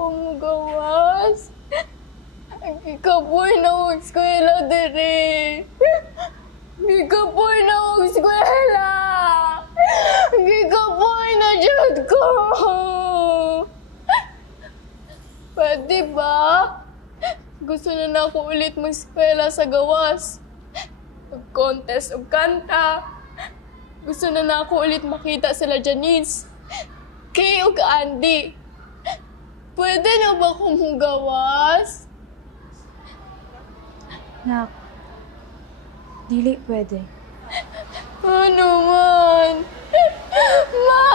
ako magawas. Ikapoy na ako eskwela diri. Ikapoy na ako eskwela. Ikapoy na dyan ko. Pwede ba? Gusto na ako ulit mag-eskwela sa gawas. Mag-contest o kanta. Gusto na ako ulit makita sila Janice. Kay o Andy. Pwede na ba akong gawas? Nak, dili pwede. Ano man? Ma!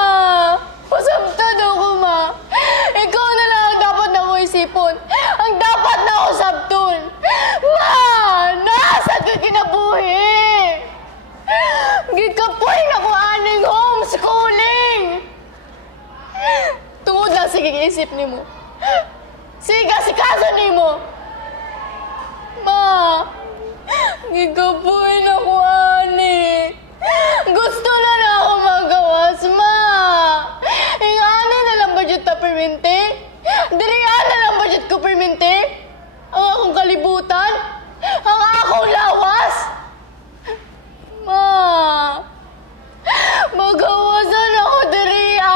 Pasabtad ako, Ma! Ikaw na lang ang dapat na mo isipon. Ang dapat na ako sabton. Ma! Nasaan ka kinabuhi? Gikapoy na ko aning homeschooling! Tungod lang sige isip ni mo. Sige, sikaso ni mo. Ma! Gikapoy na ko ani. Gusto na ako magawas, Ma! Ingani na lang budget ta permente? Diriyan na lang budget ko permente? Ang akong kalibutan? Ang akong lawas? Ma! Magawasan ako diriya!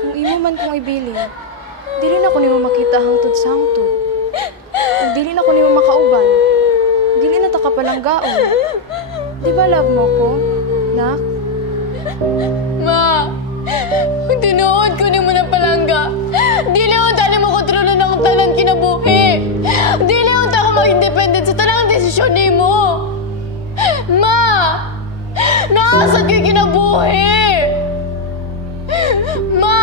Kung imo man kong ibili, dili na ko nimo makita hangtod sa hangtod. Ug dili na ko nimo makauban. Dili na ta kapalanggaon. Di ba love mo ko, nak? Ma! Kung tinuod ko ni mo ng palangga, dili unta ni mo kontrolo ng tanan kinabuhi. Dili unta ako mag-independent sa tanang desisyon ni mo. Ma! Nakasad kayo kinabuhi! Ma!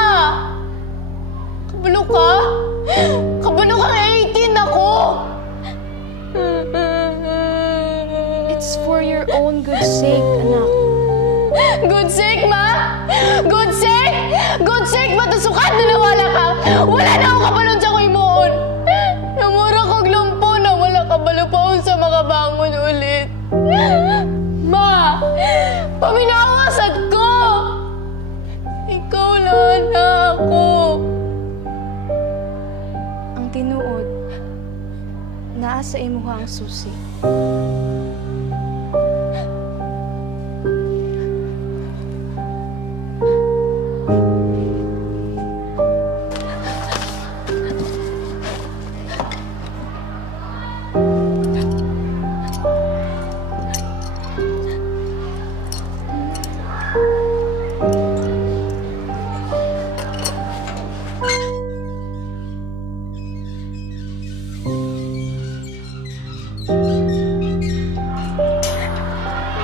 Kabalo ka? Kabalo ka 18 ako! It's for your own good sake, anak. Good sake, Ma? Good sake? Good sake ba? Sukat na nawala ka? Wala na akong kabalon sa kuy moon. Namura kong lumpo na wala kabalo pa sa makabangon ulit. Ma! Paminawasad ko! Ikaw lang na ako. Ang tinuod, naa sa imuha ang susi.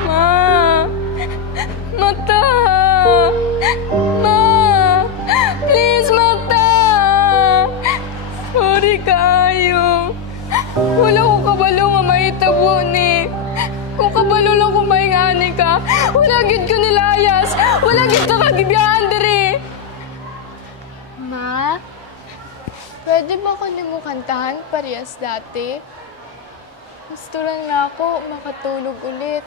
Ma! Mata! Ma! Please, mata! Sorry kaayo. Wala ko kabalo nga mahitabo ni. Kung kabalo lang kung mahingani ka, wala gid ko nilayas. Wala gid ka kagibiyahan diri. Ma? Pwede ba ko mo kantahan parehas dati? Gusto lang na ako makatulog ulit.